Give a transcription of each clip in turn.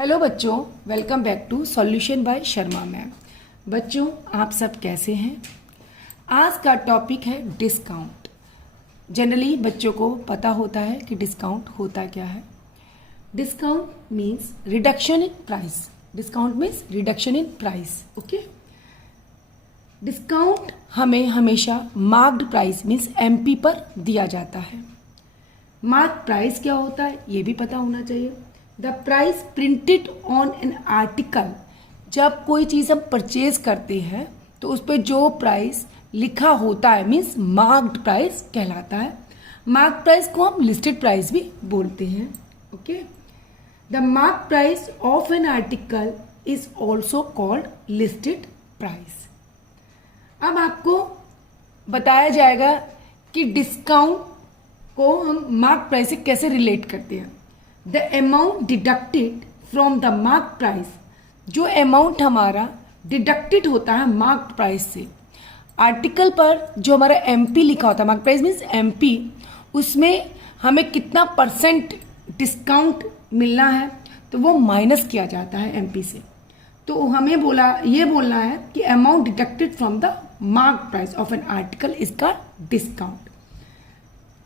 Hello बच्चों, welcome back to solution by Sharma ma'am. बच्चों, आप सब कैसे हैं? आज का टॉपिक है डिस्काउंट। जनरली बच्चों को पता होता है कि डिस्काउंट होता क्या है। Discount means reduction in price. Discount means reduction in price. Okay. Discount हमें हमेशा मार्क्ड प्राइस मीन्स एमपी पर दिया जाता है। मार्क प्राइस क्या होता है ये भी पता होना चाहिए। The price printed on an article. जब कोई चीज़ हम परचेज करते हैं तो उस पर जो प्राइस लिखा होता है मीन्स मार्क्ड प्राइस कहलाता है। मार्क प्राइस को हम लिस्टेड प्राइस भी बोलते हैं। Okay. The mark price of an article is also called listed price. अब आपको बताया जाएगा कि डिस्काउंट को हम मार्क प्राइस से कैसे रिलेट करते हैं। The amount deducted from the mark price. जो अमाउंट हमारा डिडक्टेड होता है मार्क प्राइस से, आर्टिकल पर जो हमारा एमपी लिखा होता है, मार्क प्राइस मीन्स एमपी, उसमें हमें कितना परसेंट डिस्काउंट मिलना है तो वो माइनस किया जाता है एमपी से। तो हमें ये बोलना है कि amount deducted from the mark price of an article is का डिस्काउंट।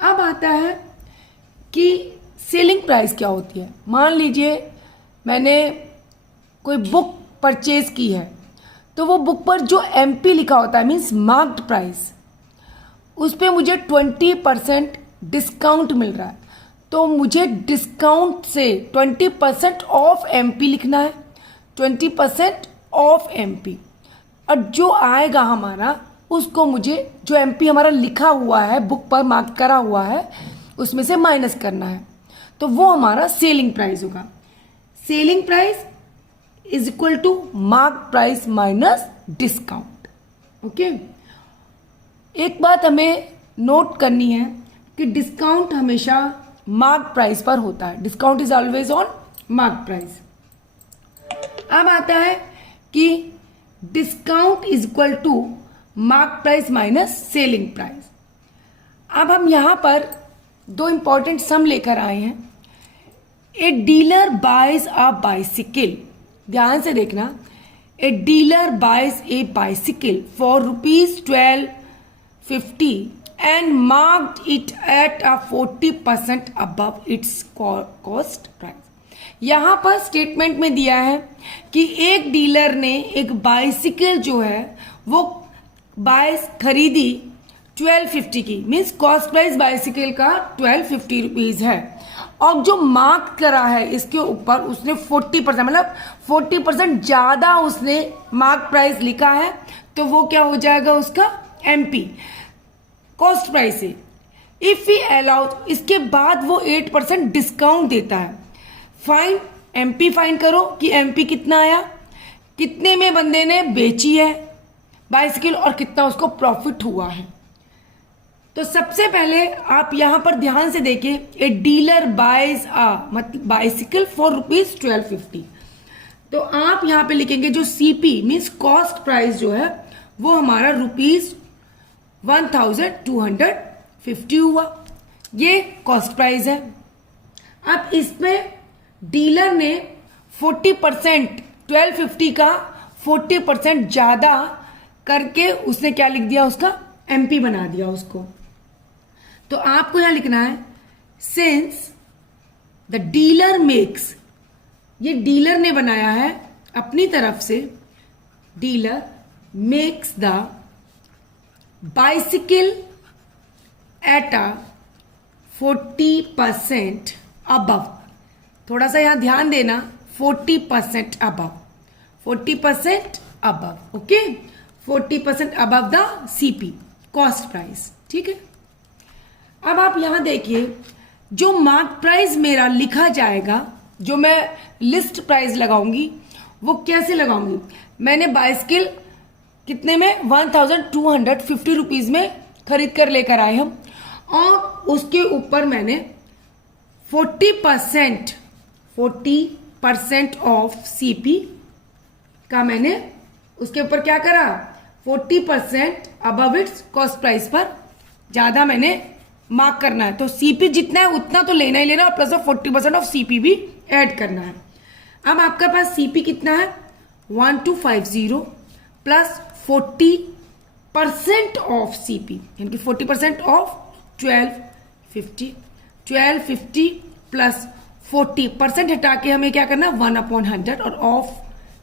अब आता है कि सेलिंग प्राइस क्या होती है। मान लीजिए मैंने कोई बुक परचेज की है तो वो बुक पर जो एमपी लिखा होता है मीन्स मार्क्ड प्राइस, उस पर मुझे 20% डिस्काउंट मिल रहा है तो मुझे डिस्काउंट से 20% ऑफ एमपी लिखना है। 20% ऑफ एमपी, और जो आएगा हमारा उसको मुझे जो एमपी हमारा लिखा हुआ है बुक पर मार्क करा हुआ है उसमें से माइनस करना है, तो वो हमारा सेलिंग प्राइस होगा। Selling price is equal to mark price minus discount. Okay. एक बात हमें नोट करनी है कि डिस्काउंट हमेशा मार्क प्राइस पर होता है। Discount is always on mark price. अब आता है कि discount is equal to mark price minus selling price. अब हम यहां पर दो इंपॉर्टेंट सम लेकर आए हैं। A dealer buys a bicycle. ध्यान से देखना। A dealer buys a bicycle for ₹1250 and marked it at a 40% above its cost price. यहां पर स्टेटमेंट में दिया है कि एक डीलर ने एक बाइसिकल जो है वो खरीदी 1250 की, मीन्स कॉस्ट प्राइस बाइसिकल का 1250 रुपीज है, और जो मार्क करा है इसके ऊपर उसने 40% मतलब 40% ज्यादा उसने मार्क प्राइस लिखा है तो वो क्या हो जाएगा उसका एमपी कॉस्ट प्राइस से। इफ वी अलाउ, इसके बाद वो 8% डिस्काउंट देता है। फाइन एमपी फाइन करो कि एमपी कितना आया, कितने में बंदे ने बेची है बाइसिकल और कितना उसको प्रॉफिट हुआ है। तो सबसे पहले आप यहां पर ध्यान से देखिए। ए डीलर बाइज मतलब बाइसिकल फॉर ₹1250, तो आप यहां पे लिखेंगे जो सीपी मीन्स कॉस्ट प्राइस जो है वो हमारा ₹1250 हुआ। ये कॉस्ट प्राइस है। अब इसमें डीलर ने 40% 1250 का 40% ज्यादा करके उसने क्या लिख दिया, उसका एमपी बना दिया उसको। तो आपको यहां लिखना है सिंस द डीलर मेक्स, ये डीलर ने बनाया है अपनी तरफ से, dealer makes the bicycle eight a 40% above. थोड़ा सा यहां ध्यान देना, 40% above, 40% above. Okay, 40% above the CP cost price. ठीक है। अब आप यहां देखिए जो मार्क प्राइस मेरा लिखा जाएगा, जो मैं लिस्ट प्राइस लगाऊंगी वो कैसे लगाऊंगी। मैंने बाइसिकल कितने में 1250 रुपीज में खरीद कर लेकर आए हम, और उसके ऊपर मैंने 40% ऑफ सीपी का मैंने उसके ऊपर क्या करा, 40% अबव इट्स कॉस्ट प्राइस पर ज्यादा मैंने मार्क करना है। तो सीपी जितना है उतना तो लेना ही लेना, और प्लस ऑफ 40% ऑफ सीपी भी ऐड करना है। अब आपके पास सीपी कितना है 1250 प्लस 40% ऑफ सीपी, यानी कि 40% ऑफ 1250 प्लस 40% हटा के हमें क्या करना है 1/100 और ऑफ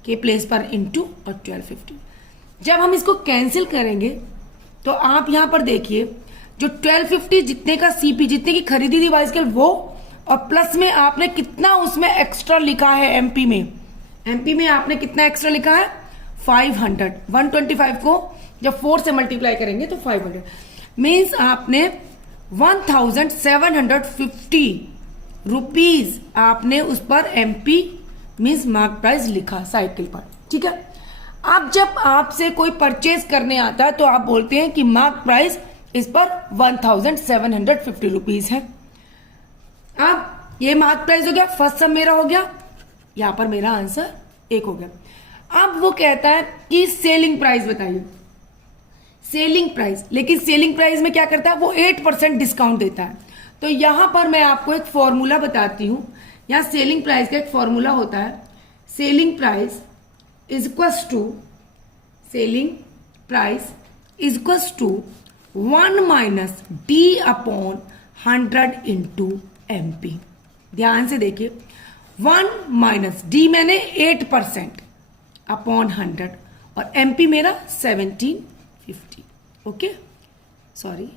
के प्लेस पर इंटू और 1250। जब हम इसको कैंसिल करेंगे तो आप यहां पर देखिए जो 1250 जितने का सीपी जितने की खरीदी थी बाइसिकल वो, और प्लस में आपने कितना उसमें एक्स्ट्रा लिखा है एमपी में आपने कितना एक्स्ट्रा लिखा है 500। 125 को जब 4 से मल्टीप्लाई करेंगे तो 500 मीन्स आपने 1750 रुपीज आपने उस पर एमपी मीन्स मार्क प्राइस लिखा साइकिल पर। ठीक है, अब जब आपसे कोई परचेज करने आता है तो आप बोलते हैं कि मार्क प्राइस इस पर 1750 रुपीज है। अब ये मार्क प्राइस हो गया, फर्स्ट सम मेरा हो गया, यहां पर मेरा आंसर 1 हो गया। अब वो कहता है कि सेलिंग प्राइस बताइए, सेलिंग प्राइस, लेकिन सेलिंग प्राइस में क्या करता है वो 8% डिस्काउंट देता है। तो यहां पर मैं आपको एक फॉर्मूला बताती हूं, यहां सेलिंग प्राइस का एक फॉर्मूला होता है, selling price is equals to 1 minus D upon 100 into MP. ध्यान से देखिए 1 माइनस डी मैंने 8% अपॉन 100 और एमपी मेरा 1750। ओके, सॉरी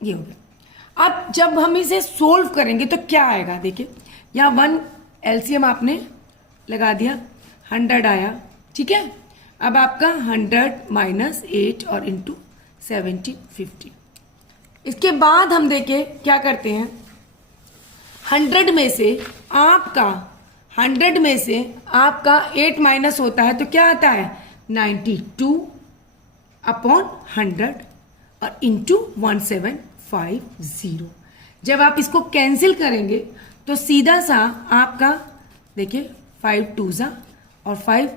ये हो गया। अब जब हम इसे सोल्व करेंगे तो क्या आएगा, देखिए यहां 1 एलसीएम आपने लगा दिया, 100 आया। ठीक है, अब आपका 100 माइनस 8 और इंटू 1750। इसके बाद हम देखें क्या करते हैं, 100 में से आपका 8 माइनस होता है तो क्या आता है 92 अपॉन 100 और इंटू 1750। जब आप इसको कैंसिल करेंगे तो सीधा सा आपका देखिए 5 2 जा और 5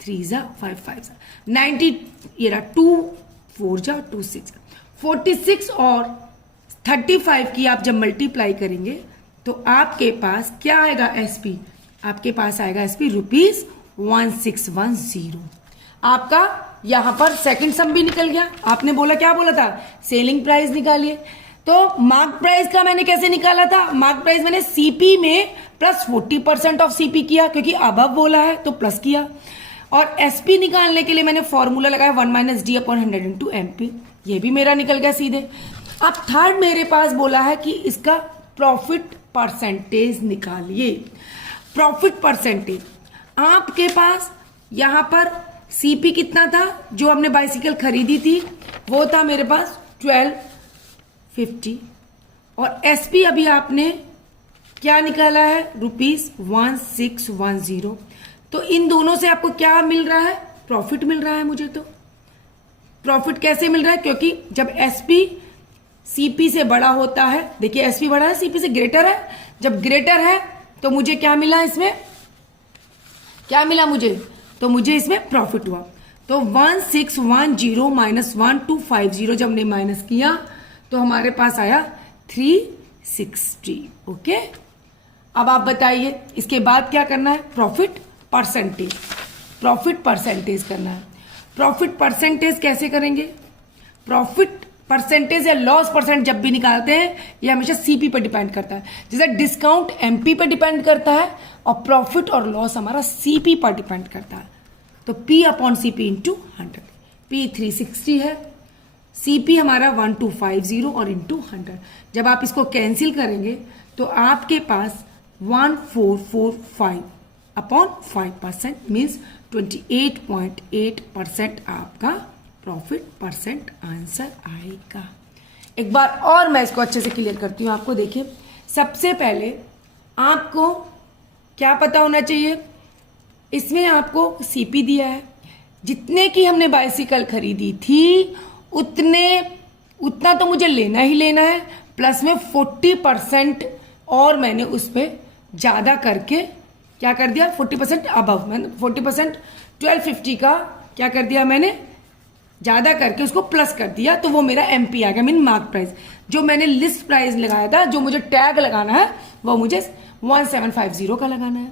3 जा 5 5 जा 90, ये रहा 2 4 जा 2 6 46 और 35 की आप जब मल्टीप्लाई करेंगे तो आपके पास क्या आएगा एसपी, आपके पास आएगा एसपी ₹1610। आपका यहां पर सेकंड सम भी निकल गया। आपने बोला क्या बोला था, सेलिंग प्राइस निकालिए। तो मार्क प्राइस का मैंने कैसे निकाला था, मार्क प्राइस मैंने सीपी में प्लस 40% ऑफ सीपी किया, क्योंकि अबव बोला है तो प्लस किया। और एसपी निकालने के लिए मैंने फॉर्मूला लगाया 1 minus D upon 100 into MP, ये भी मेरा निकल गया सीधे। अब थर्ड मेरे पास बोला है कि इसका प्रॉफिट परसेंटेज निकालिए। प्रॉफिट परसेंटेज आपके पास यहां पर सीपी कितना था जो हमने बाइसिकल खरीदी थी, वो था मेरे पास 1250 और एसपी अभी आपने क्या निकाला है ₹1610। तो इन दोनों से आपको क्या मिल रहा है, प्रॉफिट मिल रहा है। मुझे तो प्रॉफिट कैसे मिल रहा है, क्योंकि जब एसपी सीपी से बड़ा होता है, देखिए एसपी बड़ा है सीपी से ग्रेटर है, जब ग्रेटर है तो मुझे क्या मिला, इसमें क्या मिला मुझे, तो मुझे इसमें प्रॉफिट हुआ। तो 1610 माइनस 1250 जब हमने माइनस किया तो हमारे पास आया 360। ओके, अब आप बताइए इसके बाद क्या करना है, प्रॉफिट परसेंटेज करना है। प्रॉफिट परसेंटेज कैसे करेंगे, प्रॉफिट परसेंटेज या लॉस परसेंट जब भी निकालते हैं ये हमेशा सीपी पर डिपेंड करता है। जैसे डिस्काउंट एमपी पर डिपेंड करता है और प्रॉफिट और लॉस हमारा सीपी पर डिपेंड करता है। तो P upon CP into 100, P 360 है, सीपी हमारा 1250 और इंटू 100। जब आप इसको कैंसिल करेंगे तो आपके पास 1445 अपॉन 5% मीन्स 28.8% आपका प्रॉफिट परसेंट आंसर आएगा। एक बार और मैं इसको अच्छे से क्लियर करती हूँ आपको। देखिए सबसे पहले आपको क्या पता होना चाहिए, इसमें आपको सीपी दिया है, जितने की हमने बाइसिकल खरीदी थी उतना तो मुझे लेना ही लेना है, प्लस में 40% और मैंने उस पर ज़्यादा करके क्या कर दिया 40% अबव, मैंने 40% 1250 का क्या कर दिया, मैंने ज़्यादा करके उसको प्लस कर दिया, तो वो मेरा एमपी आ गया, मीन मार्क प्राइस। जो मैंने लिस्ट प्राइस लगाया था, जो मुझे टैग लगाना है वो मुझे 1750 का लगाना है।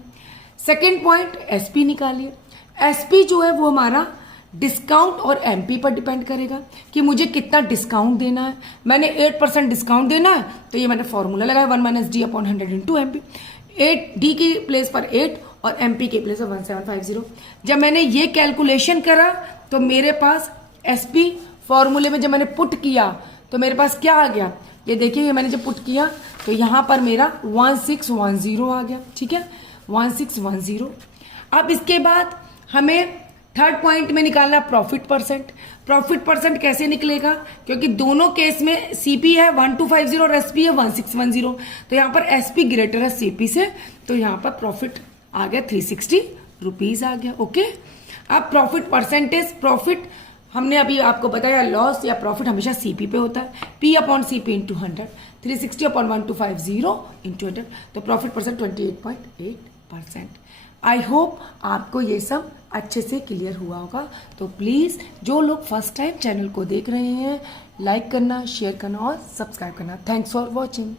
सेकेंड पॉइंट एसपी निकालिए। एसपी जो है वो हमारा डिस्काउंट और एमपी पर डिपेंड करेगा कि मुझे कितना डिस्काउंट देना है। मैंने 8% डिस्काउंट देना है तो ये मैंने फॉर्मूला लगाया 1 - d/100 इंटू एमपी। 8 डी की प्लेस पर 8 और एमपी के प्लेस पर 1750। जब मैंने ये कैलकुलेशन करा तो मेरे पास एसपी फॉर्मूले में जब मैंने पुट किया तो मेरे पास क्या आ गया, ये देखिए, ये मैंने जब पुट किया तो यहाँ पर मेरा 1610 आ गया। ठीक है, 1610। अब इसके बाद हमें थर्ड पॉइंट में निकालना प्रॉफिट परसेंट। प्रॉफिट परसेंट कैसे निकलेगा, क्योंकि दोनों केस में सीपी है 1250 और एसपी है 1610, तो यहाँ पर एसपी ग्रेटर है सीपी से, तो यहाँ पर प्रॉफिट आ गया 360 रुपीज आ गया। ओके, अब प्रॉफिट परसेंटेज, प्रॉफिट हमने अभी आपको बताया लॉस या प्रॉफिट हमेशा सीपी पे होता है, P/CP इंटू 100, 360/1250 इंटू 100, तो प्रॉफिट परसेंट 28.8%। आई होप आपको ये सब अच्छे से क्लियर हुआ होगा। तो प्लीज़ जो लोग फर्स्ट टाइम चैनल को देख रहे हैं, लाइक करना, शेयर करना और सब्सक्राइब करना। Thanks for watching.